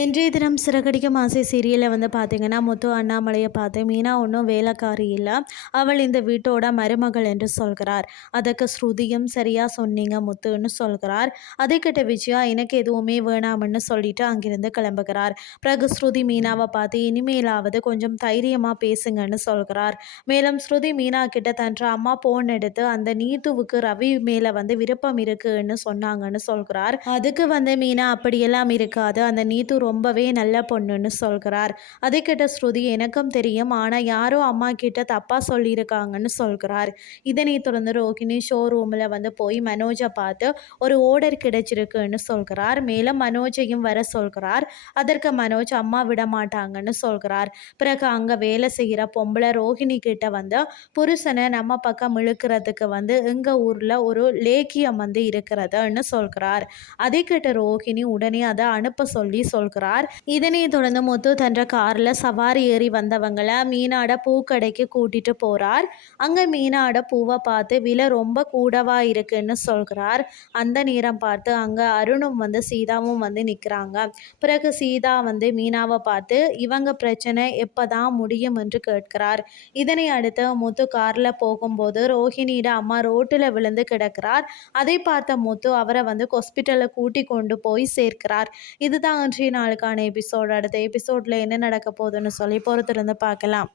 இன்றைய தினம் சிறகடிக்கும் ஆசை சீரியலில் வந்து பார்த்தீங்கன்னா முத்து அண்ணாமலையை பார்த்து மீனா ஒன்றும் வேலைக்காரி இல்லை. அவள் இந்த வீட்டோட மருமகள் என்று சொல்கிறார். அதுக்கு ஸ்ருதியும் சரியாக சொன்னீங்க முத்துன்னு சொல்கிறார். அதை கிட்ட விஜயா எனக்கு எதுவுமே வேணாம்னு சொல்லிட்டு அங்கிருந்து கிளம்புகிறார். பிறகு ஸ்ருதி மீனாவை பார்த்து இனிமேலாவது கொஞ்சம் தைரியமாக பேசுங்கன்னு சொல்கிறார். மேலும் ஸ்ருதி மீனா கிட்ட தன்ற அம்மா போன் எடுத்து அந்த நீத்துவுக்கு ரவி மேலே வந்து விருப்பம் இருக்குன்னு சொன்னாங்கன்னு சொல்கிறார். அதுக்கு வந்து மீனா அப்படியெல்லாம் இருக்காது. அந்த நீத்து ரொம்பவே நல்ல பொண்ணுன்னு சொல்கிறார். அதை கிட்ட ஸ்ருதி எனக்கும் தெரியும். ஆனால் யாரோ அம்மா கிட்ட தப்பாக சொல்லியிருக்காங்கன்னு சொல்கிறார். இதனை தொடர்ந்து ரோகிணி ஷோரூமில் வந்து போய் மனோஜை பார்த்து ஒரு ஓர்டர் கிடைச்சிருக்குன்னு சொல்கிறார். மேலும் மனோஜையும் வர சொல்கிறார். அதற்கு மனோஜ் அம்மா விட மாட்டாங்கன்னு சொல்கிறார். பிறகு அங்கே வேலை செய்கிற பொம்பளை ரோஹிணி கிட்ட வந்து புருஷனை நம்ம பக்கம் இழுக்கிறதுக்கு வந்து எங்கள் ஊரில் ஒரு லேக்கியம் வந்து இருக்கிறதுன்னு சொல்கிறார். அதை கிட்ட ரோஹிணி உடனே அதை அனுப்ப சொல்லி சொல்கிறார். சொல்கிறார் இதனை தொடர்ந்து முத்து தன்ற காரில் சவாரி ஏறி வந்தவங்களை மீனாட பூக்கடைக்கு கூட்டிட்டு போகிறார் அங்கே மீனாட பூவை பார்த்து விலை ரொம்ப கூடவா இருக்குன்னு சொல்கிறார். அந்த நேரம் பார்த்து அங்கே அருணும் வந்து சீதாவும் வந்து நிற்கிறாங்க பிறகு சீதா வந்து மீனாவை பார்த்து இவங்க பிரச்சனை எப்போதான் முடியும் என்று கேட்கிறார். இதனை அடுத்து முத்து காரில் போகும்போது ரோஹிணியிட அம்மா ரோட்டில் விழுந்து கிடக்கிறார். அதை பார்த்த முத்து அவரை வந்து ஹாஸ்பிட்டலில் கூட்டி கொண்டு போய் சேர்க்கிறார். இதுதான் அன்றைய நாளுக்கான எபிசோட் அடுத்த எபிசோடில் என்ன நடக்க போகுதுன்னு சொல்லி பொறுத்திருந்து பார்க்கலாம்.